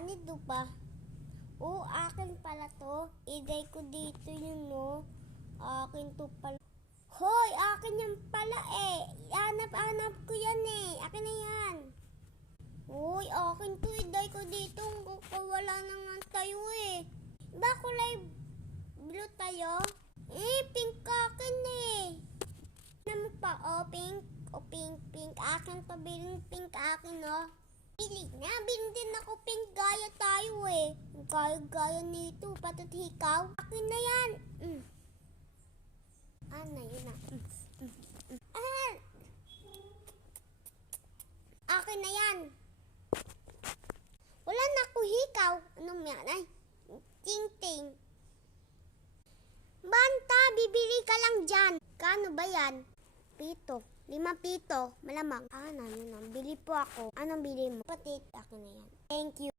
Anito pa? Oo, akin pala to. Igay ko dito yun, no? Akin to pala. Hoy, akin yan pala eh. Hanap ko yan eh. Akin na yan. Hoy, akin to. Igay ko dito. Wala na nga tayo eh. Ba kulay blue tayo? Pink akin eh. Ano mo pa? Pink. Pink. Akin pa biling pink akin, no? Bili na. Biling din ako pink. Gaya tayo eh. Gaya nito. Patat hikaw. Akin na yan. Yun na. Akin na yan. Wala na ako hikaw. Anong yan ay? Ting. Banta, bibili ka lang dyan. Kano ba yan? 7. 5 pito. Malamang. Yun na. Bili po ako. Anong bili mo? Patit. Akin na yan. Thank you.